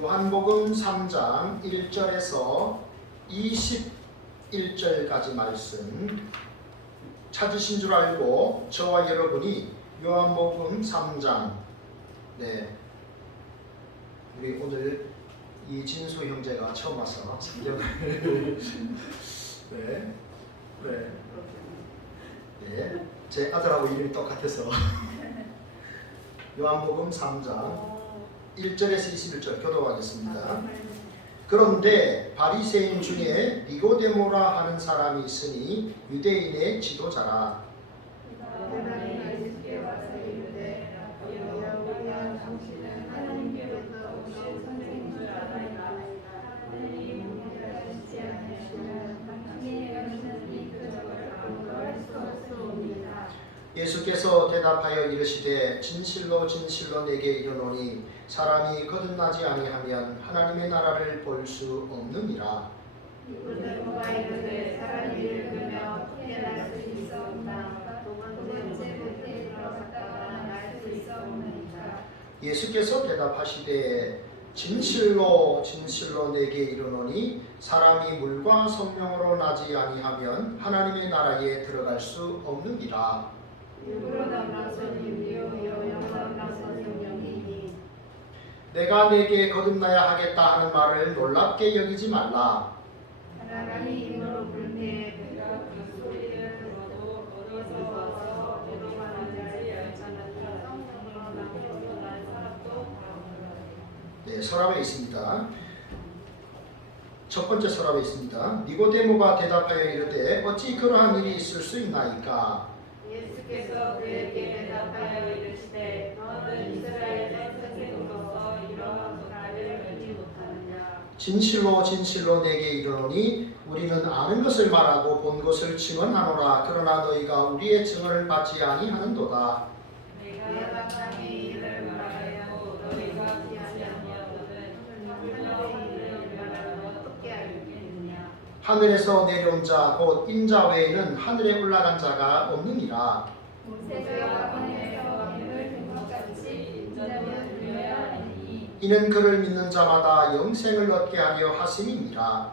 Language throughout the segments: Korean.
요한복음 3장 1절에서 21절까지 말씀 찾으신 줄 알고 저와 여러분이 요한복음 3장 우리 오늘 이진수 형제가 처음 와서 성경을 제 아들하고 이름이 똑같아서 요한복음 3장 1절에서 21절 교독하겠습니다. 그런데 바리새인 중에 니고데모라 하는 사람이 있으니 유대인의 지도자라. 예수께서 대답하여 이르시되 진실로 진실로 내게 이르노니 사람이 거듭나지 아니하면 하나님의 나라를 볼 수 없느니라. 니고데모가 이르되 사람이 늙으며 어떻게 날 수 있사오나 도대체 못에 들어갔다가 날 수 있사오나이까. 예수께서 대답하시되 진실로 진실로 내게 이르노니 사람이 물과 성령으로 나지 아니하면 하나님의 나라에 들어갈 수 없느니라. 내가 내게 거듭나야 하겠다 하는 말을 놀랍게 여기지 말라. 하나님이 이름으로 부를 때 그가 그 소리를 들어도 어디서 와서 어디로 가는지 알지 않았다. 성령으로 나무로 날 사람도 네, 서랍에 있습니다. 첫 번째 서랍에 있습니다. 니고데모가 대답하여 이르되 어찌 그러한 일이 있을 수 있나이까. 예수께서 그에게 대답하여 이르시되 너는 이스라엘의 선생으로서 이러한 것들을 알지 못하느냐. 진실로 진실로 내게 이르노니 우리는 아는 것을 말하고 본 것을 증언하노라. 그러나 너희가 우리의 증언을 받지 아니하는도다. 내가 땅에 이를 말하고 너희가 듣지 아니하거든 하늘의 일을 말하고 어떻게 알겠느냐. 하늘에서 내려온 자 곧 인자 외에는 하늘에 올라간 자가 없느니라. 모세가 하늘에서 힘을 든 것 같이 인자는 들려야 하니 이는 그를 믿는 자마다 영생을 얻게 하려 하심이니라.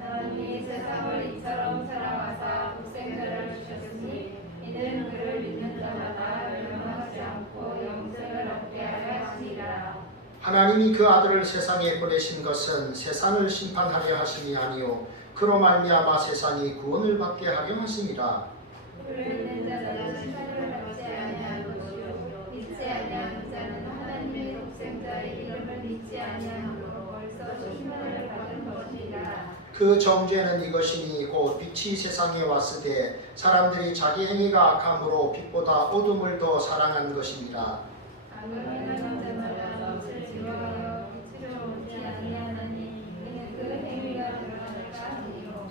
하나님이 세상을 이처럼 사랑하사 독생자를 주셨으니 이는 그를 믿는 자마다 멸망하지 않고 영생을 얻게 하려 하시리라. 하나님이 그 아들을 세상에 보내신 것은 세상을 심판하려 하심이 아니요 그로 말미암아 세상이 구원을 받게 하려 하심이라. 그를 믿는 자는 심판을 받지 아니하는 것이요 믿지 아니하는 자는 하나님의 독생자의 이름을 믿지 아니하므로 벌써 심판을 받은 것이라. 그 정죄는 이것이니 곧 빛이 세상에 왔을 때 사람들이 자기 행위가 악함으로 빛보다 어둠을 더 사랑한 것이니라. 악을 자마다 빛을 지워하여 빛으로 오지 아니하나니 이는 그 행위가 드러날까 하니요.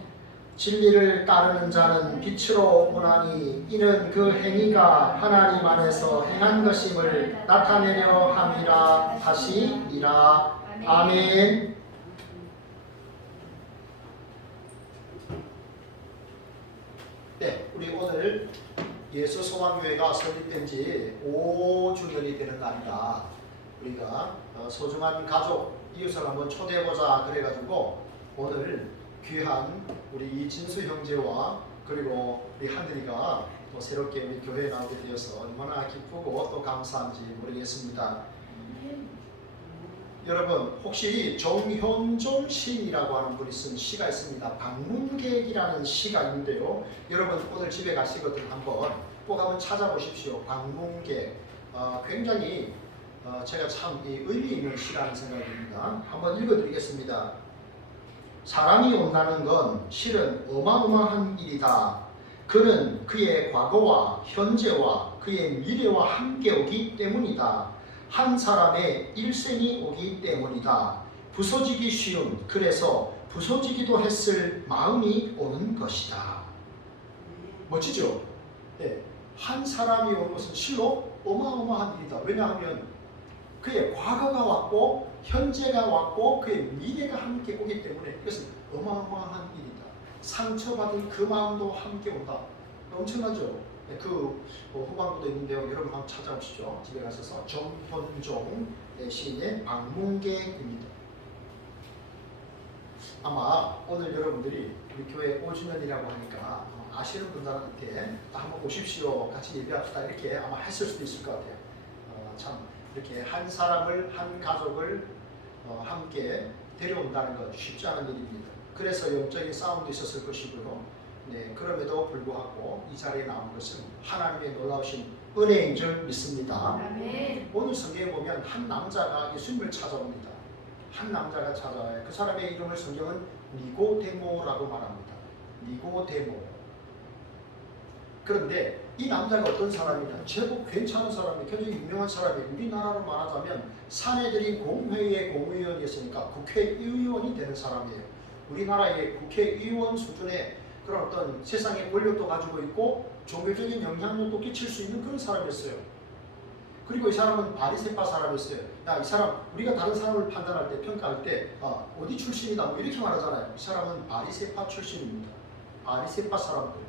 진리를 따르는 자는 빛으로 오나니 이는 그 행위가 하나님 안에서 행한 것임을 나타내려 함이라 하시니라. 아멘. 네, 우리 오늘 예수 소망교회가 설립된 지 5주년이 되는 날이다. 우리가 소중한 가족, 이웃을 한번 초대해보자 그래가지고 오늘 귀한 우리 이진수 형제와 그리고 우리 하늘이가 또 새롭게 우리 교회에 나오게 되어서 얼마나 기쁘고 또 감사한지 모르겠습니다. 여러분 혹시 정현종 시인이라고 하는 분이 쓴 시가 있습니다. 방문객이라는 시가 있는데요. 여러분 오늘 집에 가시거든 한번 꼭 한번 찾아보십시오. 방문객 굉장히 제가 참 의미 있는 시라는 생각이 듭니다. 한번 읽어드리겠습니다. 사람이 온다는 건 실은 어마어마한 일이다. 그는 그의 과거와 현재와 그의 미래와 함께 오기 때문이다. 한 사람의 일생이 오기 때문이다. 부서지기 쉬운, 그래서 부서지기도 했을 마음이 오는 것이다. 멋지죠? 네. 한 사람이 오는 것은 실로 어마어마한 일이다. 왜냐하면 그의 과거가 왔고 현재가 왔고 그의 미래가 함께 오기 때문에 이것은 어마어마한 일이다. 상처받은 그 마음도 함께 온다. 엄청나죠? 그 후반부도 있는데요. 여러분 한번 찾아보시죠. 집에 가셔서 정현종 시인의 방문객입니다. 아마 오늘 여러분들이 우리 교회 5주년이라고 하니까 아시는 분들한테 한번 오십시오. 같이 예배합시다. 이렇게 아마 했을 수도 있을 것 같아요. 참 이렇게 한 사람을, 한 가족을 함께 데려온다는 것 쉽지 않은 일입니다. 그래서 영적인 싸움도 있었을 것이고요. 네, 그럼에도 불구하고 이 자리에 나온 것은 하나님의 놀라우신 은혜인 줄 믿습니다. 아멘. 오늘 성경에 보면 한 남자가 예수님을 찾아옵니다. 한 남자가 찾아와요. 그 사람의 이름을 성경은 니고데모라고 말합니다. 니고데모. 그런데 이 남자가 어떤 사람이냐? 제법 괜찮은 사람이, 굉장히 유명한 사람이, 우리나라로 말하자면 사내들인 공회의 공의원이었으니까 국회의원이 되는 사람이에요. 우리나라의 국회의원 수준의 그런 어떤 세상의 권력도 가지고 있고 종교적인 영향력도 끼칠 수 있는 그런 사람이었어요. 그리고 이 사람은 바리새파 사람이었어요. 야, 이 사람, 우리가 다른 사람을 판단할 때, 평가할 때 어디 출신이다 뭐 이렇게 말하잖아요. 이 사람은 바리새파 출신입니다. 바리새파 사람들.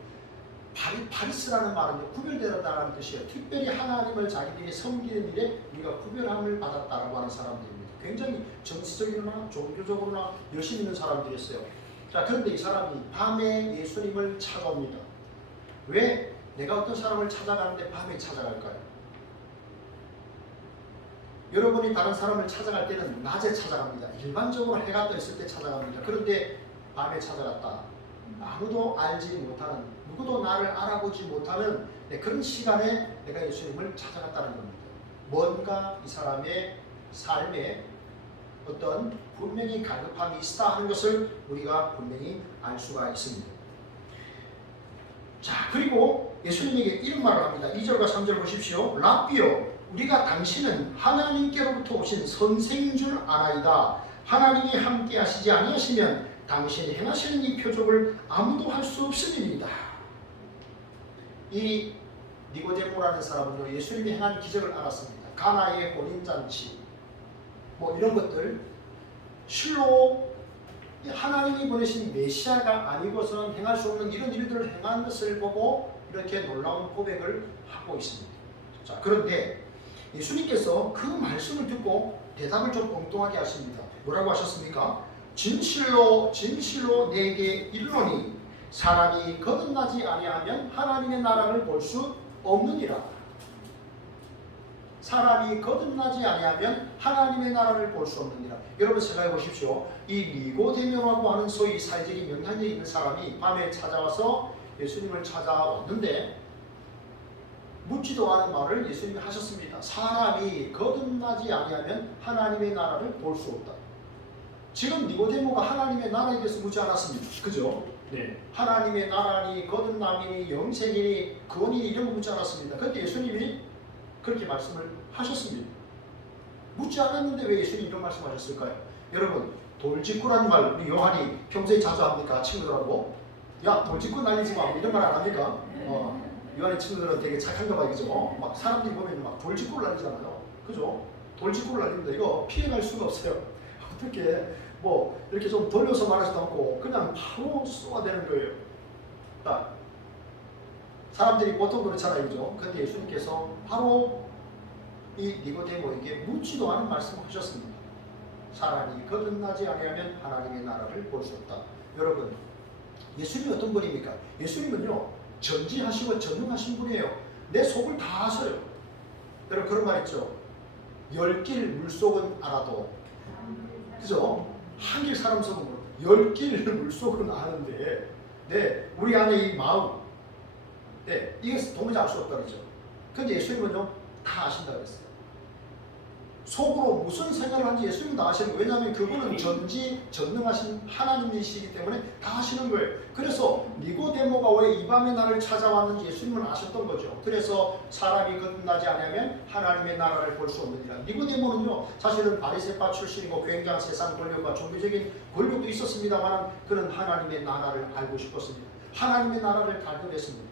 바리스라는 말은 구별되었다는 뜻이에요. 특별히 하나님을 자기들이 섬기는 일에 우리가 구별함을 받았다라고 하는 사람들입니다. 굉장히 정치적이거나 종교적으로나 열심히 있는 사람들이었어요. 자, 그런데 이 사람이 밤에 예수님을 찾아옵니다. 왜 내가 어떤 사람을 찾아가는데 밤에 찾아갈까요? 여러분이 다른 사람을 찾아갈 때는 낮에 찾아갑니다. 일반적으로 해가 떠 있을 때 찾아갑니다. 그런데 밤에 찾아갔다. 아무도 알지 못하는, 누구도 나를 알아보지 못하는 그런 시간에 내가 예수님을 찾아갔다는 겁니다. 뭔가 이 사람의 삶에 어떤 분명히 갈급함이 있다 하는 것을 우리가 분명히 알 수가 있습니다. 자, 그리고 예수님에게 이런 말을 합니다. 2절과 3절 보십시오. 랍비요, 우리가 당신은 하나님께로부터 오신 선생인 줄 아나이다. 하나님이 함께 하시지 아니하시면 당신이 행하시는 이 표적을 아무도 할 수 없음이니이다. 이 니고데모라는 사람은요, 예수님이 행한 기적을 알았습니다. 가나의 혼인잔치 뭐 이런 것들, 실로 하나님이 보내신 메시아가 아니고서는 행할 수 없는 이런 일들을 행한 것을 보고 이렇게 놀라운 고백을 하고 있습니다. 자, 그런데 예수님께서 그 말씀을 듣고 대답을 좀 엉뚱하게 하십니다. 뭐라고 하셨습니까? 진실로 내게 이르노니 사람이 거듭나지 아니하면 하나님의 나라를 볼 수 없느니라. 사람이 거듭나지 아니하면 하나님의 나라를 볼 수 없느니라. 여러분 생각해 보십시오. 이 니고데모라고 하는 소위 사회적인 영향력 있는 사람이 밤에 찾아와서 예수님을 찾아왔는데 묻지도 않은 말을 예수님이 하셨습니다. 사람이 거듭나지 아니하면 하나님의 나라를 볼 수 없다. 지금 니고데모가 하나님의 나라에 대해서 묻지 않았습니다. 그죠? 네. 하나님의 나라니 거듭남이니 영생이니 구원이니 이런 거 묻지 않았습니다. 그런데 예수님이 그렇게 말씀을 하셨습니다. 묻지 않았는데 왜 예수님이 이런 말씀하셨을까요? 여러분, 돌직구라는 말 우리 요한이 평소에 자주 합니까? 친구들하고 야, 돌직구 날리지 마 이런 말 안 합니까? 요한의 친구들은 되게 착한가 봐, 그죠? 막 사람들이 보면 막 돌직구를 날리잖아요. 그죠? 돌직구를 날립니다. 이거 피해갈 수가 없어요. 어떻게 뭐 이렇게 좀 돌려서 말하지도 않고 그냥 바로 쏘아대는 거예요. 딱 사람들이 보통 그렇잖아요, 그죠? 근데 예수님께서 바로 이 니고데모에게 묻지도 않은 말씀을 하셨습니다. 사람이 거듭나지 아니하면 하나님의 나라를 볼 수 없다. 여러분, 예수님이 어떤 분입니까? 예수님은요, 전지하시고 전능하신 분이에요. 내 속을 다 아셔요. 여러분 그런 말 있죠? 열 길 물속은 알아도, 그죠? 한 길 사람 속은 열 길 물속은 아는데, 네, 우리 안에 이 마음, 네, 이게 도무지 알 수 없다 그러죠. 근데 예수님은요, 다 아신다 그랬어요. 속으로 무슨 생각을 하는지 예수님 다 아시는 거예요. 왜냐하면 그분은 전능하신 하나님이시기 때문에 다 아시는 거예요. 그래서 니고데모가 왜 이 밤에 나를 찾아왔는지 예수님은 아셨던 거죠. 그래서 사람이 거듭나지 않으면 하나님의 나라를 볼 수 없느니라. 니고데모는요, 사실은 바리새파 출신이고 굉장한 세상 권력과 종교적인 권력도 있었습니다만 그는 하나님의 나라를 알고 싶었습니다. 하나님의 나라를 갈급했습니다.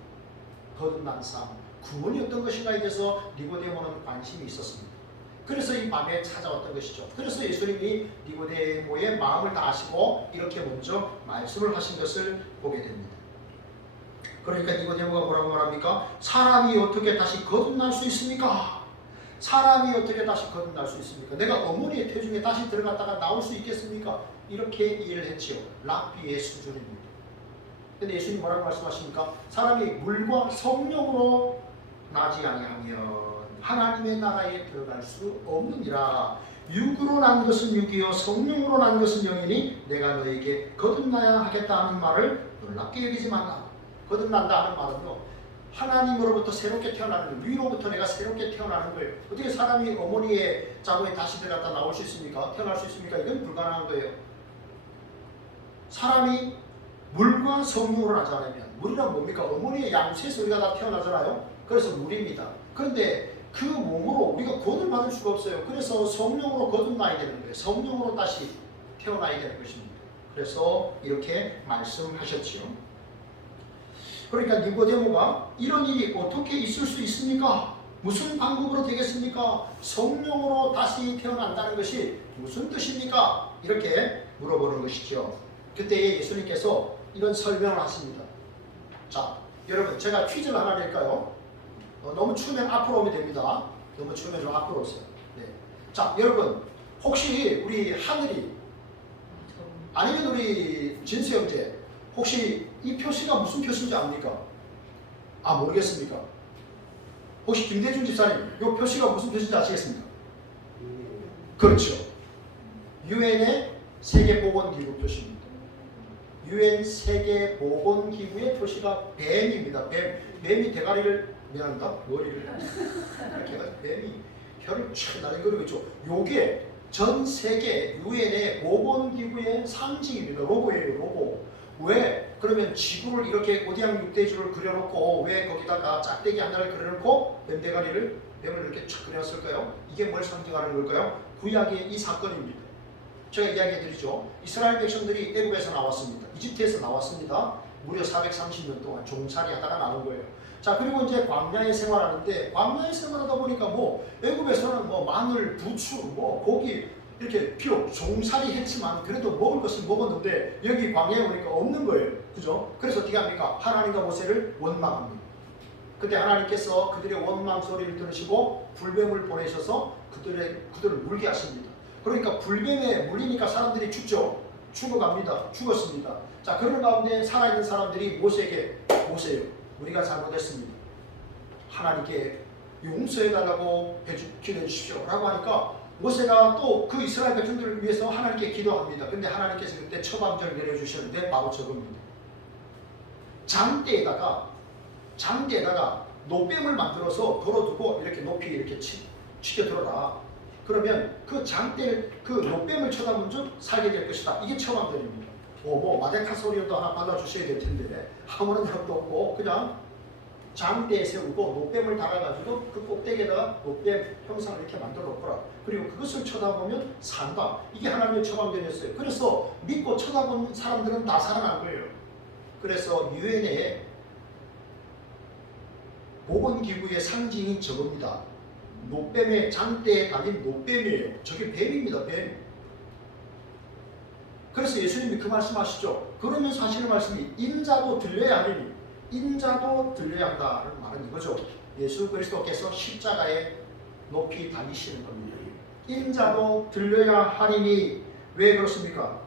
거듭난 삶, 구원이 어떤 것인가에 대해서 니고데모는 관심이 있었습니다. 그래서 이 밤에 찾아왔던 것이죠. 그래서 예수님이 니고데모의 마음을 다 아시고 이렇게 먼저 말씀을 하신 것을 보게 됩니다. 그러니까 니고데모가 뭐라고 말합니까? 사람이 어떻게 다시 거듭날 수 있습니까? 사람이 어떻게 다시 거듭날 수 있습니까? 내가 어머니의 태중에 다시 들어갔다가 나올 수 있겠습니까? 이렇게 이해를 했지요. 랍비의 수준입니다. 근데 예수님 뭐라고 말씀하십니까? 사람이 물과 성령으로 나지 아니하면 하나님의 나라에 들어갈 수 없느니라. 육으로 난 것은 육이요 성령으로 난 것은 영이니 내가 너에게 거듭나야 하겠다 하는 말을 놀랍게 여기지 말라. 거듭난다 하는 말은요, 하나님으로부터 새롭게 태어나는 거예요. 위로부터 내가 새롭게 태어나는 거예요. 어떻게 사람이 어머니의 자궁에 다시 들어갔다 나올 수 있습니까? 태어날 수 있습니까? 이건 불가능한 거예요. 사람이 물과 성령으로 나지 않으면, 물이란 뭡니까? 어머니의 양수에서 우리가 다 태어나잖아요. 그래서 물입니다. 그런데 그 몸으로 우리가 구원을 받을 수가 없어요. 그래서 성령으로 거듭나야 되는 거예요. 성령으로 다시 태어나야 되는 것입니다. 그래서 이렇게 말씀하셨지요. 그러니까 니고데모가 이런 일이 어떻게 있을 수 있습니까? 무슨 방법으로 되겠습니까? 성령으로 다시 태어난다는 것이 무슨 뜻입니까? 이렇게 물어보는 것이죠. 그때 예수님께서 이런 설명을 하십니다. 자, 여러분 제가 퀴즈를 하나 낼까요? 너무 추우면 앞으로 오면 됩니다. 너무 추우면 좀 앞으로 오세요. 네. 자, 여러분 혹시 우리 하늘이 아니면 우리 진수 형제 혹시 이 표시가 무슨 표시인지 압니까? 아, 모르겠습니까? 혹시 김대중 집사님 이 표시가 무슨 표시인지 아시겠습니까? 그렇죠. 유엔의 세계보건기구 표시입니다. 유엔 세계보건기구의 표시가 뱀입니다. 뱀이 대가리를 미안합니다. 머리를 이렇게 해가지고 뱀이 혀를 촥 나른거리고 있죠. 요게 전 세계 유엔의 보건기구의 상징입니다. 로고예요. 로고. 왜? 그러면 지구를 이렇게 오디양 육대주를 그려놓고 왜 거기다가 짝대기 하나를 그려놓고 뱀대가리를 뱀을 이렇게 촥 그렸을까요? 이게 뭘 상징하는 걸까요? 구약의 이 사건입니다. 제가 이야기해드리죠. 이스라엘 백성들이 애굽에서 나왔습니다. 이집트에서 나왔습니다. 무려 430년 동안 종살이 하다가 나온 거예요. 자, 그리고 이제 광야에 생활하는데 광야에 생활하다 보니까 뭐 애굽에서는 뭐 마늘, 부추, 뭐 고기 이렇게 비록 종살이 했지만 그래도 먹을 것을 먹었는데 여기 광야에 오니까 없는 거예요. 그죠? 그래서 어떻게 합니까? 하나님과 모세를 원망합니다. 그때 하나님께서 그들의 원망 소리를 들으시고 불뱀을 보내셔서 그들을 물게 하십니다. 그러니까 불뱀에 물리니까 사람들이 죽죠. 죽어갑니다. 죽었습니다. 자, 그런 가운데 살아있는 사람들이 모세에게 모세요. 우리가 잘못했습니다. 하나님께 용서해달라고 기도해 주십시오. 라고 하니까 모세가 또 그 이스라엘 백성들을 위해서 하나님께 기도합니다. 근데 하나님께서 그때 처방전을 내려주셨는데 바로 저겁니다. 장대에다가 노뱀을 만들어서 걸어두고 이렇게 높이 이렇게 치켜들어라. 그러면 그 장대 그 노뱀을 쳐다본 즉 살게 될 것이다. 이게 처방전입니다. 뭐 마데카 소리도 하나 받아주셔야 될 텐데 아무런 적도 없고 그냥 장대에 세우고 노뱀을 달아가지고 그 꼭대기에다가 노뱀 형상을 이렇게 만들어 놓거라. 그리고 그것을 쳐다보면 산다. 이게 하나님의 처방전이었어요. 그래서 믿고 쳐다본 사람들은 다 살아난 거예요. 그래서 유엔의 보건기구의 상징이 저겁니다. 노뱀의 장대에 달린 노뱀이에요. 저게 뱀입니다. 뱀. 그래서 예수님이 그 말씀하시죠. 그러면서 하시는 말씀이 인자도 들려야 하리니 인자도 들려야 한다는 말은 이거죠. 예수 그리스도께서 십자가에 높이 달리시는 겁니다. 인자도 들려야 하리니 왜 그렇습니까?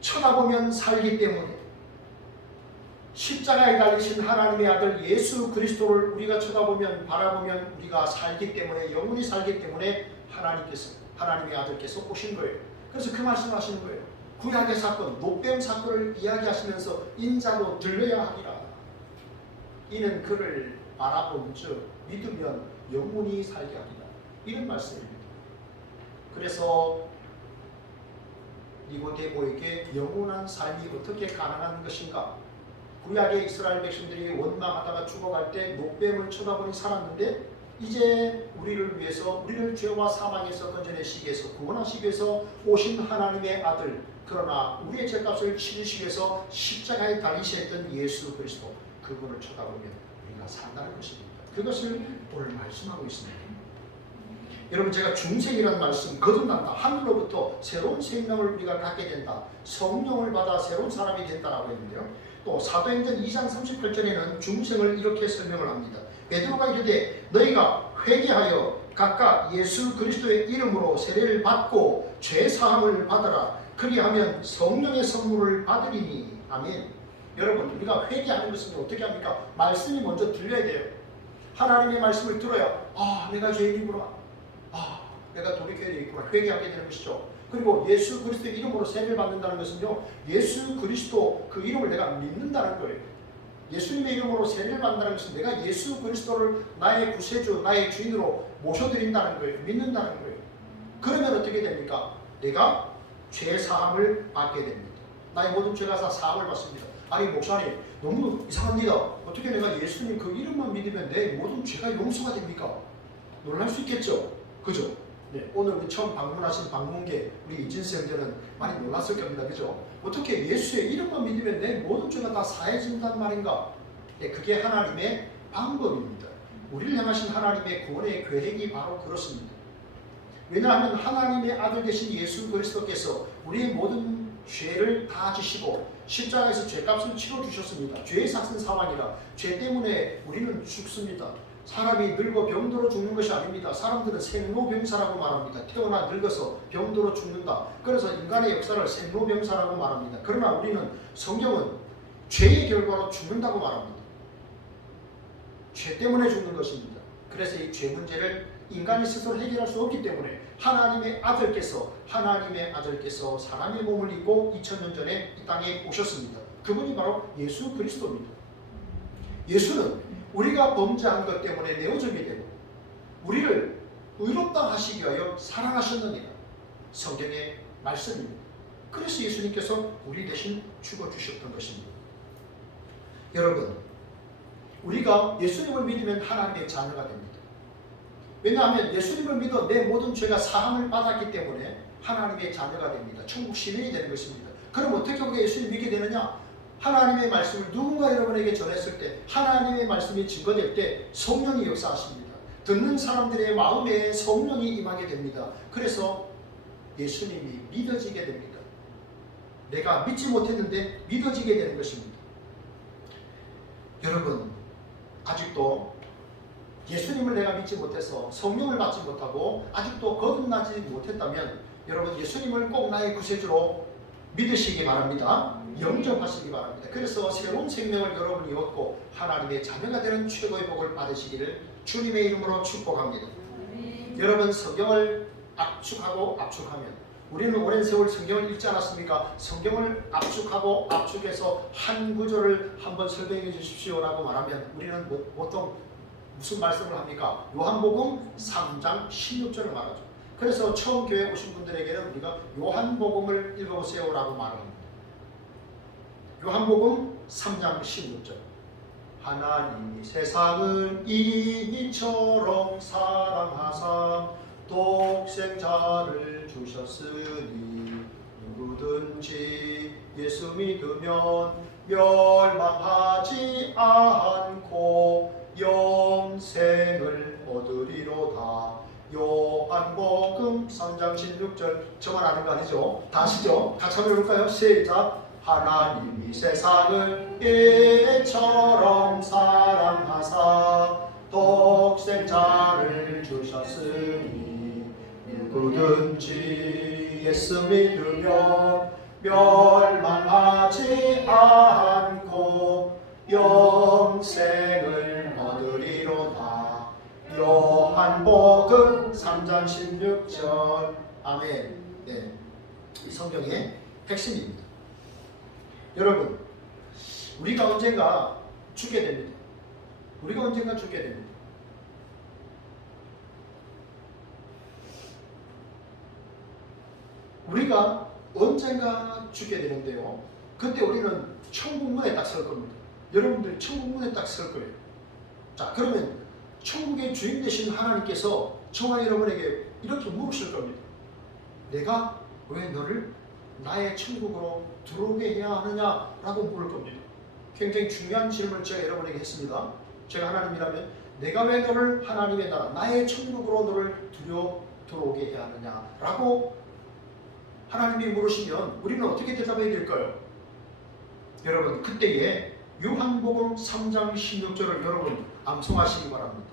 쳐다보면 살기 때문에 십자가에 달리신 하나님의 아들 예수 그리스도를 우리가 쳐다보면 바라보면 우리가 살기 때문에 영원히 살기 때문에 하나님의 아들께서 오신 거예요. 그래서 그 말씀하시는 거예요. 구약의 사건, 노뱀 사건을 이야기하시면서 인자도 들려야 하리라. 이는 그를 바라본 즉 믿으면 영원히 살게 하리라. 이런 말씀입니다. 그래서 니고데모에게 영원한 삶이 어떻게 가능한 것인가? 구약의 이스라엘 백성들이 원망하다가 죽어갈 때 노뱀을 쳐다보니 살았는데 이제 우리를 위해서 우리를 죄와 사망에서 건져내시기 위해서 구원하시기 위해서 오신 하나님의 아들 그러나 우리의 죄값을 치르시기 위해서 십자가에 달리셨던 예수 그리스도 그분을 쳐다보면 우리가 산다는 것입니다. 그것을 오늘 말씀하고 있습니다. 여러분 제가 중생이라는 말씀 거듭난다. 하늘로부터 새로운 생명을 우리가 갖게 된다. 성령을 받아 새로운 사람이 된다라고 했는데요. 또 사도행전 2장 38절에는 중생을 이렇게 설명을 합니다. 베드로가 이르되 너희가 회개하여 각각 예수 그리스도의 이름으로 세례를 받고 죄 사함을 받아라. 그리하면 성령의 선물을 받으리니. 아멘. 여러분, 우리가 회개하는 것은 어떻게 합니까? 말씀이 먼저 들려야 돼요. 하나님의 말씀을 들어야 내가 죄인이구나, 내가 돌이켜야 되겠구나, 회개하게 되는 것이죠. 그리고 예수 그리스도의 이름으로 세례를 받는다는 것은요, 예수 그리스도 그 이름을 내가 믿는다는 거예요. 예수님의 이름으로 세례를 받는다는 것은 내가 예수 그리스도를 나의 구세주, 나의 주인으로 모셔드린다는 거예요. 믿는다는 거예요. 그러면 어떻게 됩니까? 내가 죄 사함을 받게 됩니다. 나의 모든 죄가 다 사함을 받습니다. 아니 목사님, 너무 이상합니다. 어떻게 내가 예수님 그 이름만 믿으면 내 모든 죄가 용서가 됩니까? 놀랄 수 있겠죠? 그죠? 네, 오늘 우리 처음 방문하신 방문객 우리 이진수 형제는 많이 놀랐을 겁니다. 그죠? 어떻게 예수의 이름만 믿으면 내 모든 죄가 다 사해진단 말인가? 네, 그게 하나님의 방법입니다. 우리를 향하신 하나님의 구원의 계획이 바로 그렇습니다. 왜냐하면 하나님의 아들 되신 예수 그리스도께서 우리의 모든 죄를 다 지시고 십자가에서 죄값을 치러주셨습니다. 죄의 삭은 사망이라. 죄 때문에 우리는 죽습니다. 사람이 늙어 병들어 죽는 것이 아닙니다. 사람들은 생로병사라고 말합니다. 태어나 늙어서 병들어 죽는다. 그래서 인간의 역사를 생로병사라고 말합니다. 그러나 우리는 성경은 죄의 결과로 죽는다고 말합니다. 죄 때문에 죽는 것입니다. 그래서 이 죄 문제를 인간이 스스로 해결할 수 없기 때문에 하나님의 아들께서 사람의 몸을 입고 2000년 전에 이 땅에 오셨습니다. 그분이 바로 예수 그리스도입니다. 예수는 우리가 범죄한 것 때문에 내어줌이 되고 우리를 의롭다 하시기 위하여 사랑하셨느니라. 성경의 말씀입니다. 그래서 예수님께서 우리 대신 죽어주셨던 것입니다. 여러분, 우리가 예수님을 믿으면 하나님의 자녀가 됩니다. 왜냐하면 예수님을 믿어 내 모든 죄가 사함을 받았기 때문에 하나님의 자녀가 됩니다. 천국 시민이 되는 것입니다. 그럼 어떻게 우리가 예수님 믿게 되느냐? 하나님의 말씀을 누군가 여러분에게 전했을 때, 하나님의 말씀이 증거될 때 성령이 역사하십니다. 듣는 사람들의 마음에 성령이 임하게 됩니다. 그래서 예수님이 믿어지게 됩니다. 내가 믿지 못했는데 믿어지게 되는 것입니다. 여러분, 아직도 예수님을 내가 믿지 못해서 성령을 받지 못하고 아직도 거듭나지 못했다면 여러분, 예수님을 꼭 나의 구세주로 믿으시기 바랍니다. 영접하시기 바랍니다. 그래서 새로운 생명을 여러분이 얻고 하나님의 자녀가 되는 최고의 복을 받으시기를 주님의 이름으로 축복합니다. 여러분, 성경을 압축하고 압축하면, 우리는 오랜 세월 성경을 읽지 않았습니까? 성경을 압축하고 압축해서 한 구절을 한번 설명해 주십시오라고 말하면 우리는 보통 무슨 말씀을 합니까? 요한복음 3장 16절을 말하죠. 그래서 처음 교회 오신 분들에게는 우리가 요한복음을 읽어보세요 라고 말을 합니다. 요한복음 3장 16절. 하나님이 세상을 이처럼 사랑하사 독생자를 주셨으니 누구든지 예수 믿으면 멸망하지 않고 영생을 얻으리로다. 요한복음 3장 16절. 저만 아는 거 아니죠? 다시죠? 같이 한번 해볼까요? 시작. 하나님이 세상을 이처럼 사랑하사 독생자를 주셨으니 누구든지 예수 믿으면 멸망하지 않고 영생을 얻으리로다. 요한복음 3장 16절. 아멘. 네, 이 성경의 핵심입니다. 여러분, 우리가 언젠가 죽게 됩니다. 우리가 언젠가 죽게 됩니다. 우리가 언젠가 죽게 되는데요, 그때 우리는 천국문에 딱 설 겁니다. 여러분들이 천국문에 딱 설 거예요. 자, 그러면 천국의 주인 되신 하나님께서 저와 여러분에게 이렇게 물으실 겁니다. 내가 왜 너를 나의 천국으로 들어오게 해야 하느냐라고 물을 겁니다. 굉장히 중요한 질문을 제가 여러분에게 했습니다. 제가 하나님이라면 내가 왜 너를 하나님의 나라, 나의 천국으로 너를 들어오게 해야 하느냐라고 하나님이 물으시면 우리는 어떻게 대답해야 될까요? 여러분 그때에 요한복음 3장 16절을 여러분 암송하시기 바랍니다.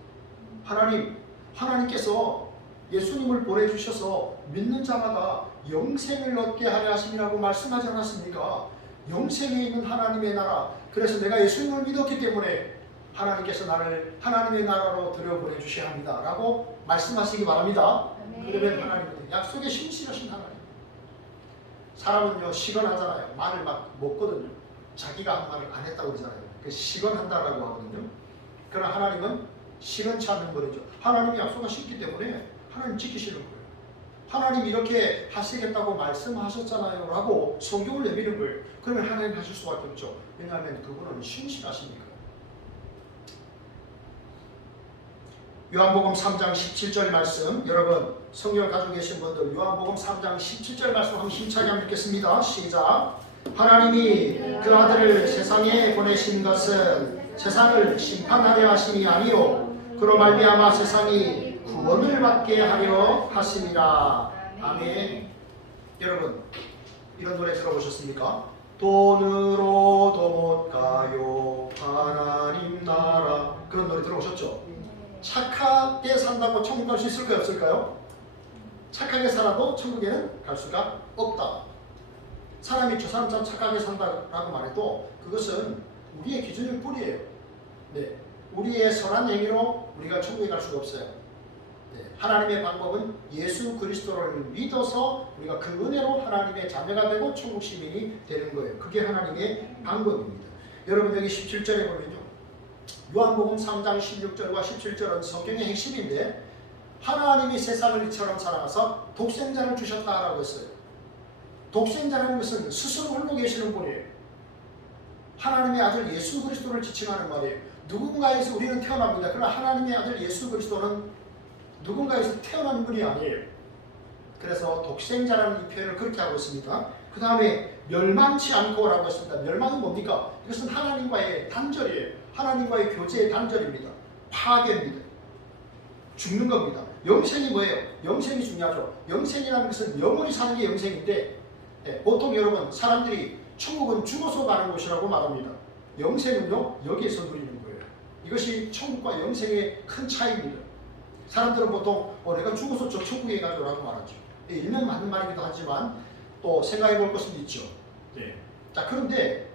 하나님께서 예수님을 보내주셔서 믿는 자마다 영생을 얻게 하려 하심이라고 말씀하지 않았습니까? 영생에 있는 하나님의 나라. 그래서 내가 예수님을 믿었기 때문에 하나님께서 나를 하나님의 나라로 들여보내주셔야 합니다 라고 말씀하시기 바랍니다. 그러면 하나님은 약속에 신실하신 하나님. 사람은요 시건하잖아요. 말을 막 먹거든요. 자기가 한 말을 안 했다고 그러잖아요. 그 시건한다라고 하거든요. 그러나 하나님은 시건치 않는 분이죠. 하나님이 약속하셨기 때문에 하나님 지키시는 거예요. 하나님 이렇게 하시겠다고 말씀하셨잖아요 라고 성경을 내미는 거예요. 그러면 하나님 하실 수밖에 없죠. 왜냐하면 그분은 신실하시니까. 요한복음 3장 17절 말씀, 여러분 성경 가지고 계신 분들 요한복음 3장 17절 말씀 한번 힘차게 한번 읽겠습니다. 시작. 하나님이 그 아들을 세상에 보내신 것은 세상을 심판하려 하심이 아니요 그로 말미암아 세상이 구원을 받게 하려 하심이라. 아멘. 여러분 이런 노래 들어보셨습니까? 돈으로도 못 가요 하나님 나라. 그런 노래 들어보셨죠? 착하게 산다고 천국 갈 수 있을까요? 없을까요? 착하게 살아도 천국에는 갈 수가 없다. 사람이 저 사람 참 착하게 산다라고 말해도 그것은 우리의 기준일 뿐이에요. 네, 우리의 선한 행위로 우리가 천국에 갈 수가 없어요. 네, 하나님의 방법은 예수 그리스도를 믿어서 우리가 그 은혜로 하나님의 자녀가 되고 천국 시민이 되는 거예요. 그게 하나님의 방법입니다. 여러분 여기 17절에 보면요. 요한복음 3장 16절과 17절은 성경의 핵심인데 하나님이 세상을 이처럼 사랑하사 독생자를 주셨다라고 했어요. 독생자라는 것은 스스로 홀로 계시는 분이에요. 하나님의 아들 예수 그리스도를 지칭하는 말이에요. 누군가에서 우리는 태어납니다. 그러나 하나님의 아들 예수 그리스도는 누군가에서 태어난 분이 아니에요. 그래서 독생자라는 이 표현을 그렇게 하고 있습니다. 그 다음에 멸망치 않고라고 했습니다. 멸망은 뭡니까? 이것은 하나님과의 단절이에요. 하나님과의 교제의 단절입니다. 파괴입니다. 죽는 겁니다. 영생이 뭐예요? 영생이 중요하죠. 영생이라는 것은 영원히 사는 게 영생인데 보통 여러분 사람들이 천국은 죽어서 가는 곳이라고 말합니다. 영생은요 여기에서 누리는 거예요. 이것이 천국과 영생의 큰 차이입니다. 사람들은 보통 내가 죽어서 저 천국에 가죠 라고 말하죠. 일면 맞는 말이기도 하지만 또 생각해 볼 것은 있죠. 자, 그런데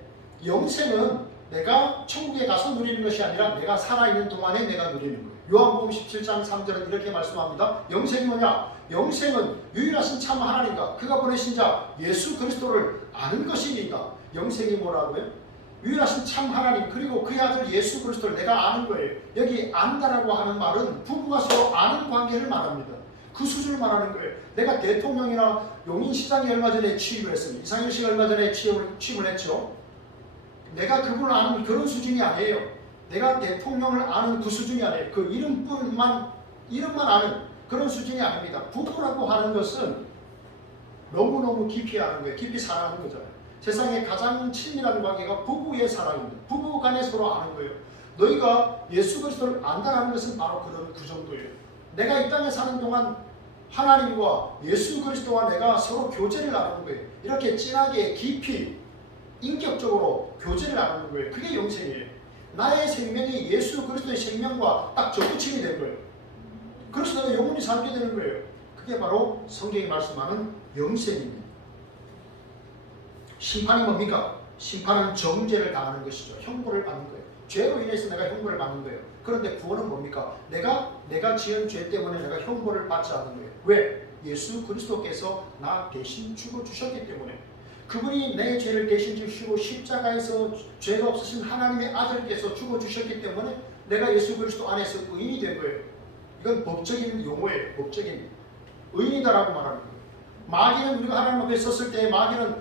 영생은 내가 천국에 가서 누리는 것이 아니라 내가 살아있는 동안에 내가 누리는 거예요. 요한복음 17장 3절은 이렇게 말씀합니다. 영생이 뭐냐? 영생은 유일하신 참 하나님과 그가 보내신 자 예수 그리스도를 아는 것이니이다. 영생이 뭐라고요? 유일하신 참 하나님 그리고 그의 아들 예수 그리스도를 내가 아는 거예요. 여기 안다라고 하는 말은 부부가 서로 아는 관계를 말합니다. 그 수준을 말하는 거예요. 내가 대통령이나 용인시장이 얼마 전에 취임을 했습니다. 이상일 씨가 얼마 전에 취임을 했죠. 내가 그분을 아는 그런 수준이 아니에요. 내가 대통령을 아는 그 수준이 아니에요. 그 이름만 아는 그런 수준이 아닙니다. 부부라고 하는 것은 너무너무 깊이 아는 거예요. 깊이 사랑하는 거잖아요. 세상에 가장 친밀한 관계가 부부의 사랑입니다. 부부 간에 서로 아는 거예요. 너희가 예수 그리스도를 안다라는 것은 바로 그 정도예요. 내가 이 땅에 사는 동안 하나님과 예수 그리스도와 내가 서로 교제를 나누는 거예요. 이렇게 진하게 깊이 인격적으로 교제를 나누는 거예요. 그게 영생이에요. 나의 생명이 예수 그리스도의 생명과 딱 접붙임이 된 거예요. 그래서 내가 영원히 살게 되는 거예요. 그게 바로 성경이 말씀하는 영생입니다. 심판이 뭡니까? 심판은 정죄를 당하는 것이죠. 형벌을 받는 거예요. 죄로 인해서 내가 형벌을 받는 거예요. 그런데 구원은 뭡니까? 내가 지은 죄 때문에 내가 형벌을 받지 않는 거예요. 왜? 예수 그리스도께서 나 대신 죽어주셨기 때문에. 그분이 내 죄를 대신 지시고 십자가에서 죄가 없으신 하나님의 아들께서 죽어주셨기 때문에 내가 예수 그리스도 안에서 의인이 된 거예요. 이건 법적인 용어예요. 법적인 의인이다라고 말하는 거예요. 마귀는 우리가 하나님 앞에 섰을 때 마귀는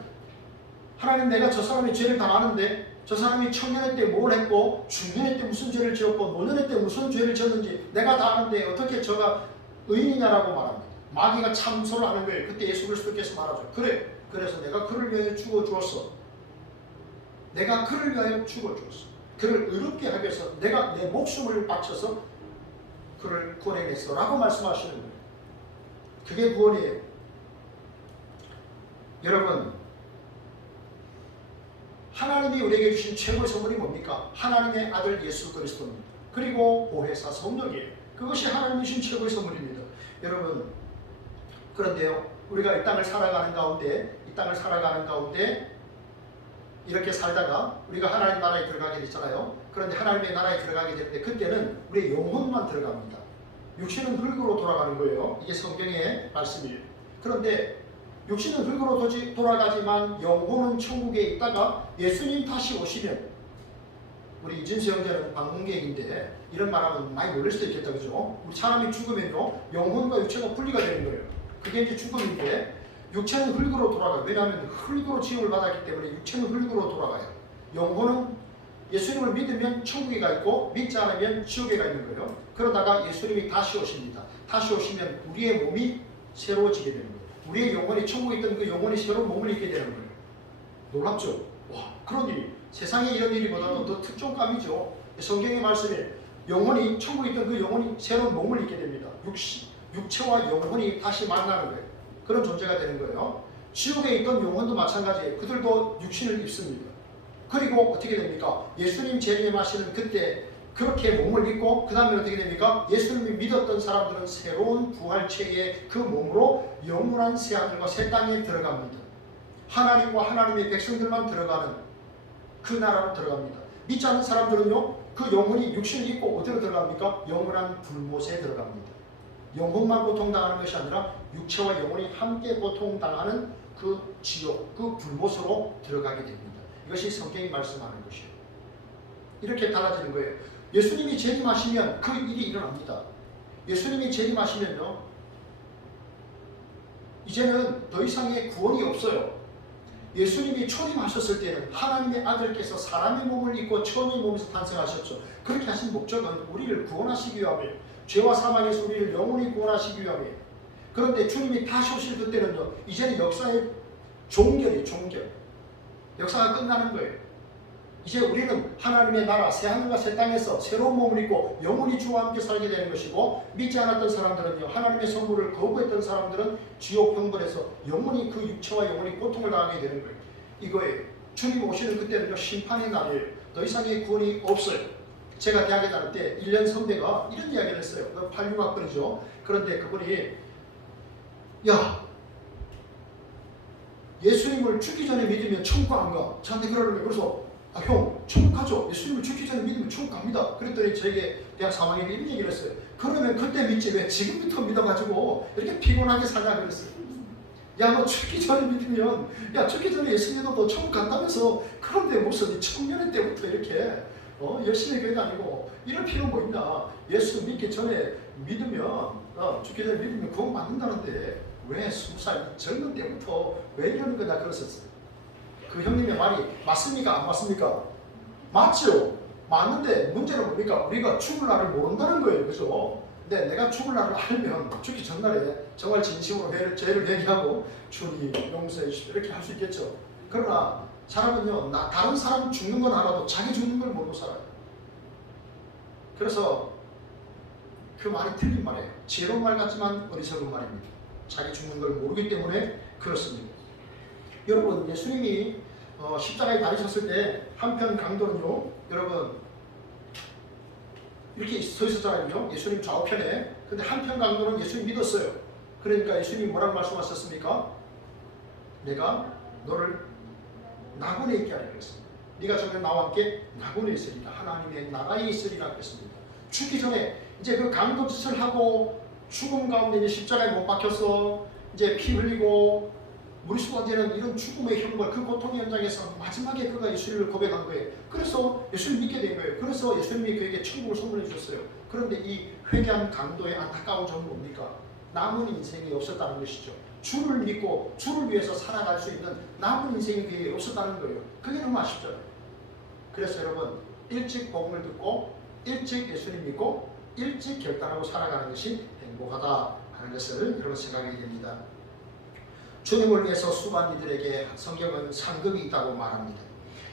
하나님 내가 저 사람이 죄를 당하는데 저 사람이 청년의 때 뭘 했고 중년의 때 무슨 죄를 지었고 노년의 때 무슨 죄를 지었는지 내가 다 아는데 어떻게 저가 의인이냐라고 말합니다. 마귀가 참소를 하는 거예요. 그때 예수 그리스도께서 말하죠. 그래. 그래서 내가 그를 위하여 죽어주었어. 내가 그를 위하여 죽어주었어. 그를 의롭게 하기 위해서 내가 내 목숨을 바쳐서 그를 구원해냈어 라고 말씀하시는 거예요. 그게 구원이에요. 여러분 하나님이 우리에게 주신 최고의 선물이 뭡니까? 하나님의 아들 예수 그리스도입니다. 그리고 보혜사 성령이에요. 그것이 하나님이 주신 최고의 선물입니다. 여러분, 그런데요, 우리가 이 땅을 살아가는 가운데 이렇게 살다가 우리가 하나님 나라에 들어가게 됐잖아요. 그런데 하나님의 나라에 들어가게 될 때 그때는 우리의 영혼만 들어갑니다. 육신은 흙으로 돌아가는 거예요. 이게 성경의 말씀이에요. 그런데 육신은 흙으로 돌아가지만 영혼은 천국에 있다가 예수님 다시 오시면, 우리 이진수 형제는 방문객인데 이런 말하면 많이 놀랄 수도 있겠다, 그죠? 우리 사람이 죽으면요, 영혼과 육체가 분리가 되는 거예요. 그게 이제 죽음인데, 육체는 흙으로 돌아가요. 왜냐하면 흙으로 지음을 받았기 때문에 육체는 흙으로 돌아가요. 영혼은 예수님을 믿으면 천국에 가 있고 믿지 않으면 지옥에 가 있는 거예요. 그러다가 예수님이 다시 오십니다. 다시 오시면 우리의 몸이 새로워지게 되는 거예요. 우리의 영혼이 천국에 있던 그 영혼이 새로운 몸을 입게 되는 거예요. 놀랍죠? 와, 그런 일이 세상에 이런 일이보다는 더 특종감이죠. 성경의 말씀에 영혼이 천국에 있던 그 영혼이 새로운 몸을 입게 됩니다. 육체와 영혼이 다시 만나는 거예요. 그런 존재가 되는 거예요. 지옥에 있던 영혼도 마찬가지예요. 그들도 육신을 입습니다. 그리고 어떻게 됩니까? 예수님 재림하시는 그때 그렇게 몸을 입고 그 다음에 어떻게 됩니까? 예수님이 믿었던 사람들은 새로운 부활체의 그 몸으로 영원한 새하늘과 새 땅에 들어갑니다. 하나님과 하나님의 백성들만 들어가는 그 나라로 들어갑니다. 믿지 않는 사람들은요, 그 영혼이 육신을 입고 어디로 들어갑니까? 영원한 불못에 들어갑니다. 영혼만 고통당하는 것이 아니라 육체와 영혼이 함께 고통당하는 그 지옥, 그 불못으로 들어가게 됩니다. 이것이 성경이 말씀하는 것이에요. 이렇게 달라지는 거예요. 예수님이 재림하시면 그 일이 일어납니다. 예수님이 재림하시면요, 이제는 더 이상의 구원이 없어요. 예수님이 초림하셨을 때는 하나님의 아들께서 사람의 몸을 입고 처음의 몸에서 탄생하셨죠. 그렇게 하신 목적은 우리를 구원하시기 위함이에요. 죄와 사망에서 우리를 영원히 구원하시기 위함이에요. 그런데 주님이 다시 오실 그때는요, 이제는 역사의 종결이에요. 종결. 역사가 끝나는 거예요. 이제 우리는 하나님의 나라 새하늘과 새 땅에서 새로운 몸을 입고 영원히 주와 함께 살게 되는 것이고, 믿지 않았던 사람들은요, 하나님의 선물을 거부했던 사람들은 지옥 형벌에서 영원히 그 육체와 영원히 고통을 당하게 되는 거예요. 이거예요. 주님 오시는 그때는요, 심판의 날이에요. 더 이상의 구원이 없어요. 제가 대학에 다닐 때 1년 선배가 이런 이야기를 했어요. 86학번이죠. 그런데 그분이, 야, 예수님을 죽기 전에 믿으면 천국 안 가. 저한테 그러는 거예요. 그래서 형, 천국 가죠. 예수님을 죽기 전에 믿으면 천국 갑니다. 그랬더니 저에게 대학 3학년에 이런 얘기를 했어요. 그러면 그때 믿지 왜 지금부터 믿어가지고 이렇게 피곤하게 사냐 그랬어요. 야, 너 죽기 전에 믿으면, 야, 죽기 전에 예수 믿어도 천국 간다면서, 그런데 무슨 청년의 때부터 이렇게 열심히 교회 다니고 이럴 필요 뭐 있나. 예수 믿기 전에 믿으면, 죽기 전에 믿으면 구원 받는다는데 왜 20살 젊은 때부터 왜 이러는 거냐 그랬었어요. 그 형님의 말이 맞습니까? 안 맞습니까? 맞죠? 맞는데 문제는 뭡니까? 우리가 죽을 날을 모른다는 거예요. 그죠? 근데 내가 죽을 날을 알면 죽기 전날에 정말 진심으로 죄를 회개하고 주님 용서해 주십시오 이렇게 할 수 있겠죠. 그러나 사람은요, 다른 사람 죽는 건 알아도 자기 죽는 걸 모르고 살아요. 그래서 그 말이 틀린 말이에요. 지혜로운 말 같지만 어리석은 말입니다. 자기 죽는 걸 모르기 때문에 그렇습니다. 여러분, 예수님이 십자가에 달리셨을 때 한편 강도는요, 여러분 이렇게 서 있었잖아요. 예수님 좌우편에. 근데 한편 강도는 예수님 믿었어요. 그러니까 예수님이 뭐라고 말씀하셨습니까? 내가 너를 낙원에 있게 하리라 그랬습니다. 네가 저녁 나와 함께 낙원에 있으리라, 하나님의 나라에 있으리라 그랬습니다. 죽기 전에 이제 그 강도짓을 하고 죽음 가운데 이제 십자가에 못 박혀서 이제 피 흘리고 무리수가 되는 이런 죽음의 형벌, 그 고통의 현장에서 마지막에 그가 예수님을 고백한 거예요. 그래서 예수님 믿게 된 거예요. 그래서 예수님이 그에게 천국을 선물해 주셨어요. 그런데 이 회개한 강도의 안타까운 점은 뭡니까? 남은 인생이 없었다는 것이죠. 주를 믿고 주를 위해서 살아갈 수 있는 남은 인생이 그에게 없었다는 거예요. 그게 너무 아쉽잖아요. 그래서 여러분, 일찍 복음을 듣고 일찍 예수님 믿고 일찍 결단하고 살아가는 것이 행복하다 하는 것을 여러분 생각하게 됩니다. 주님을 위해서 수고한 이들에게 성경은 상급이 있다고 말합니다.